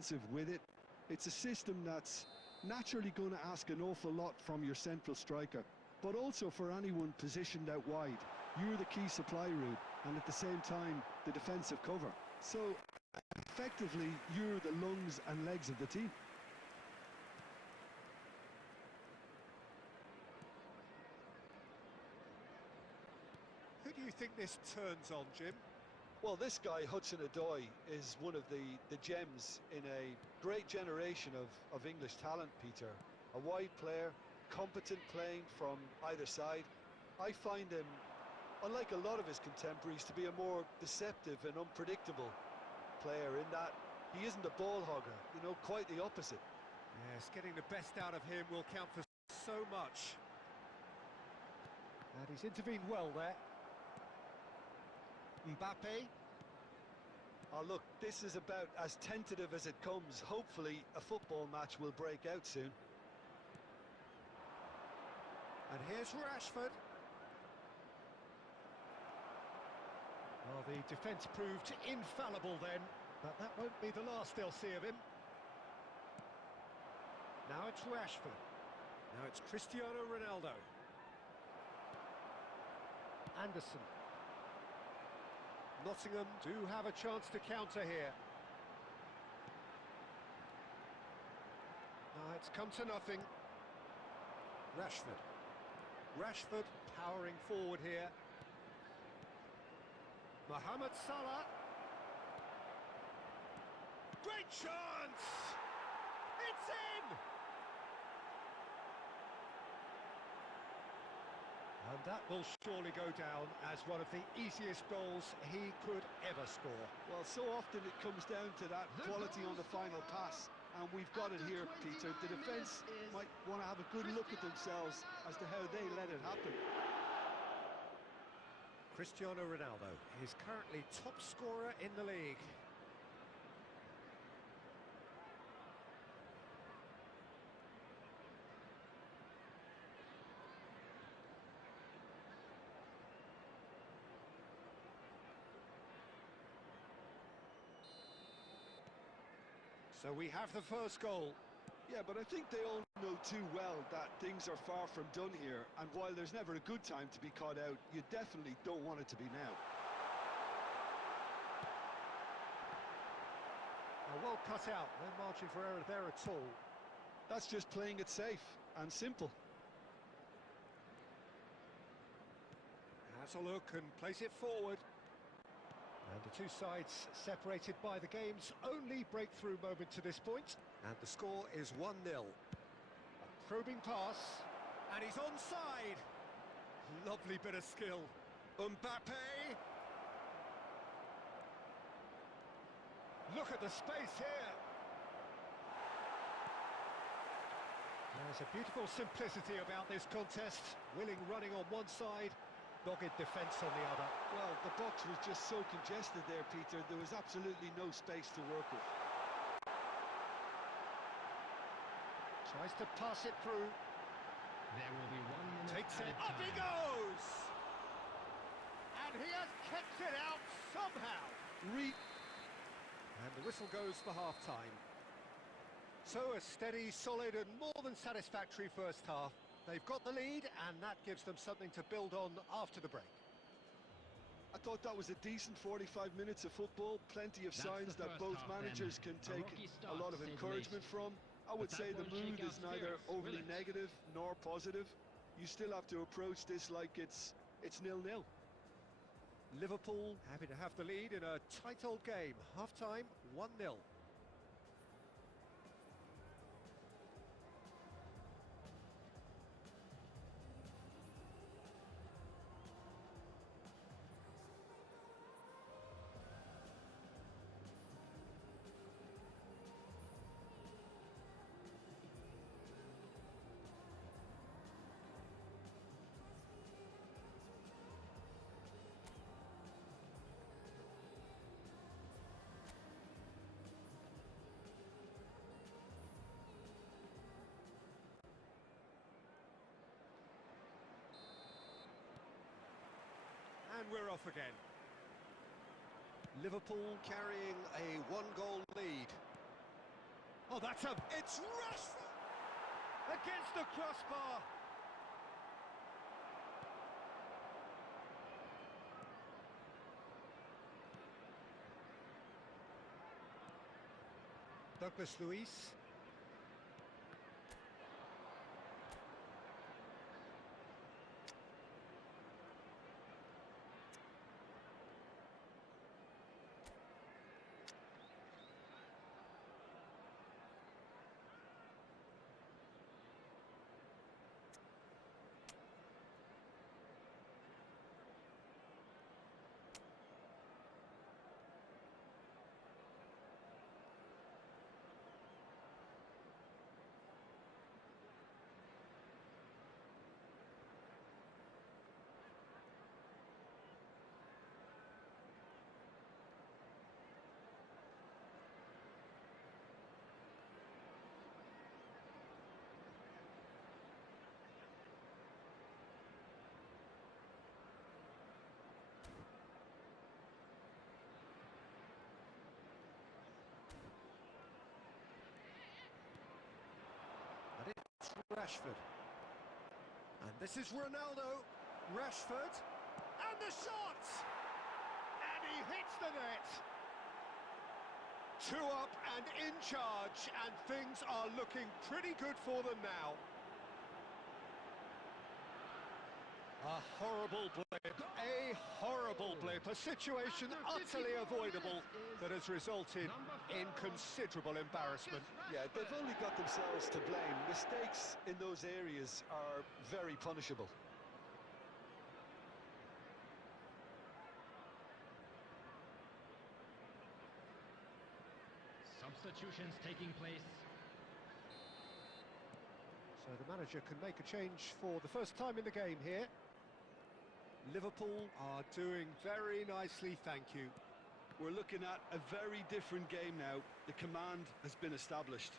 expansive with it. It's a system that's naturally going to ask an awful lot from your central striker, but also for anyone positioned out wide. You're the key supply route, and at the same time, the defensive cover. So, effectively, you're the lungs and legs of the team. Who do you think this turns on, Jim? Well, this guy, Hudson-Odoi, is one of the gems in a great generation of English talent, Peter. A wide player, competent playing from either side. I find him, unlike a lot of his contemporaries, to be a more deceptive and unpredictable player in that he isn't a ball hogger, you know, quite the opposite. Yes, getting the best out of him will count for so much. And he's intervened well there. Mbappe. Oh, look, this is about as tentative as it comes. Hopefully, a football match will break out soon. And here's Rashford. Well, the defence proved infallible then, but that won't be the last they'll see of him. Now it's Rashford. Now it's Cristiano Ronaldo. Anderson. Nottingham do have a chance to counter here. No, it's come to nothing. Rashford. Rashford powering forward here. Mohamed Salah. Great chance! It's in! And that will surely go down as one of the easiest goals he could ever score. Well, so often it comes down to that quality on the final pass, and we've got it here, Peter. The defence might want to have a good look at themselves as to how they let it happen. Cristiano Ronaldo is currently top scorer in the league. So we have the first goal. Yeah, but I think they all know too well that things are far from done here, and while there's never a good time to be caught out, you definitely don't want it to be now. Well cut out, no margin for error there at all. That's just playing it safe and simple. Has a look and plays it forward. And the two sides separated by the game's only breakthrough moment to this point. And the score is 1-0. A probing pass. And he's onside. Lovely bit of skill. Mbappe. Look at the space here. There's a beautiful simplicity about this contest. Willing running on one side, dogged defence on the other. Well, the box was just so congested there, Peter. There was absolutely no space to work with. Tries to pass it through. There will be 1 minute. Takes it. Up he goes! And he has kept it out somehow. And the whistle goes for half-time. So a steady, solid and more than satisfactory first half. They've got the lead, and that gives them something to build on after the break. I thought that was a decent 45 minutes of football. Plenty of signs that both managers can take a lot of encouragement from. I would say the mood is neither overly negative nor positive. You still have to approach this like it's 0-0. Liverpool happy to have the lead in a tight old game. Half-time, 1-0. And we're off again. Liverpool carrying a one-goal lead. Oh, it's Rashford! Against the crossbar! Douglas Luiz. Rashford. And this is Ronaldo. Rashford. And the shot! And he hits the net. 2 up and in charge, and things are looking pretty good for them now. A horrible blip, a situation utterly avoidable that has resulted in considerable embarrassment. Yeah, they've only got themselves to blame. Mistakes in those areas are very punishable. Substitutions taking place. So the manager can make a change for the first time in the game here. Liverpool are doing very nicely, thank you. We're looking at a very different game now. The command has been established.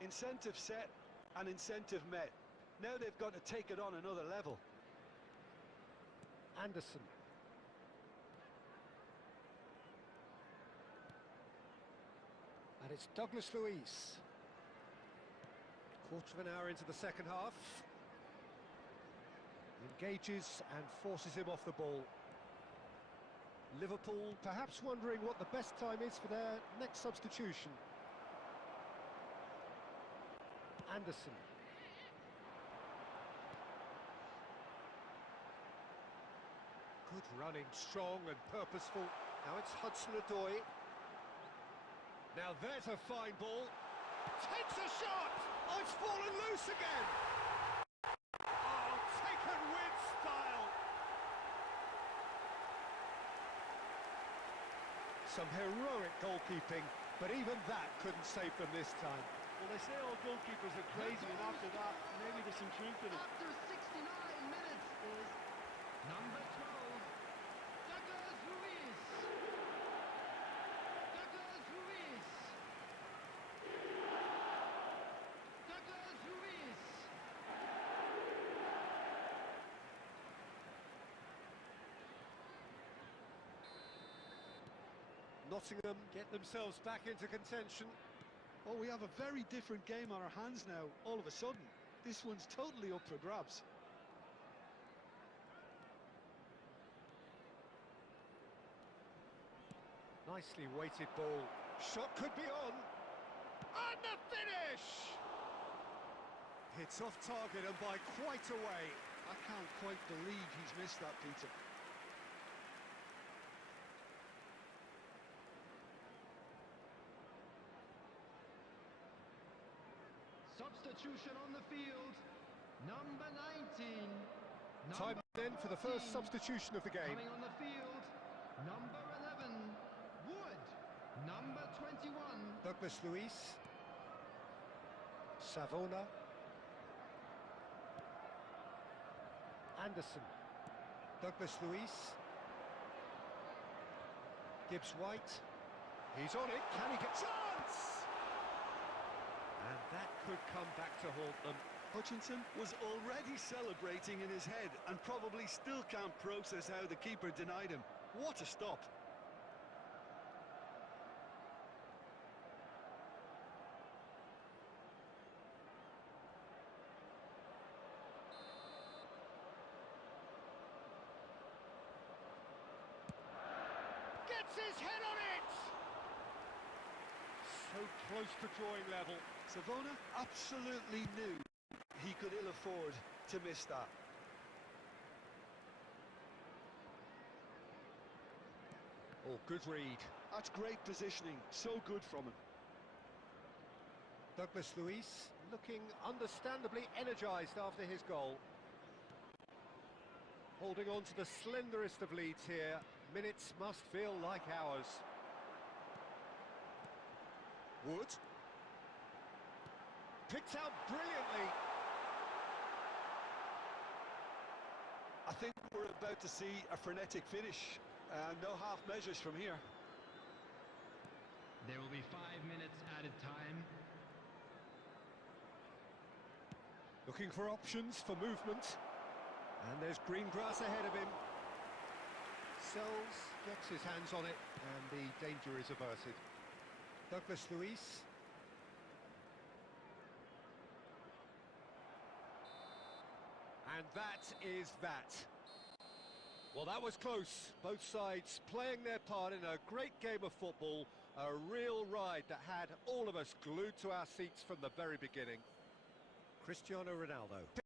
Incentive set and incentive met. Now they've got to take it on another level. Anderson. And it's Douglas Luiz. Quarter of an hour into the second half. Engages and forces him off the ball. Liverpool perhaps wondering what the best time is for their next substitution. Anderson. Good running, strong and purposeful. Now it's Hudson-Odoi. Now there's a fine ball. Takes a shot! Oh, it's fallen loose again! Oh, taken with style! Some heroic goalkeeping, but even that couldn't save them this time. Well, they say all goalkeepers are crazy, and after that, maybe there's some truth in it. After 69 minutes is number 12, Douglas Luiz. Douglas Luiz. Douglas Luiz. Nottingham get themselves back into contention. Oh, we have a very different game on our hands now, all of a sudden. This one's totally up for grabs. Nicely weighted ball. Shot could be on. And the finish! It's off target and by quite a way. I can't quite believe he's missed that, Peter. Substitution on the field, number 19. Time then for the first substitution of the game. Coming on the field, number 11, Wood. Number 21, Douglas Luiz. Savona. Anderson. Douglas Luiz. Gibbs White. He's on it. Can he get chance? And that could come back to haunt them. Hutchinson was already celebrating in his head and probably still can't process how the keeper denied him. What a stop! Gets his head on it! So close to drawing level. Savona absolutely knew he could ill afford to miss that. Oh, good read. That's great positioning, so good from him. Douglas Luiz looking understandably energised after his goal. Holding on to the slenderest of leads here. Minutes must feel like hours. Wood. Picked out brilliantly. I think we're about to see a frenetic finish. No half measures from here. There will be 5 minutes added time. Looking for options for movement. And there's green grass ahead of him. Sells, gets his hands on it, and the danger is averted. Douglas Luiz. And that is that. Well, that was close. Both sides playing their part in a great game of football. A real ride that had all of us glued to our seats from the very beginning. Cristiano Ronaldo.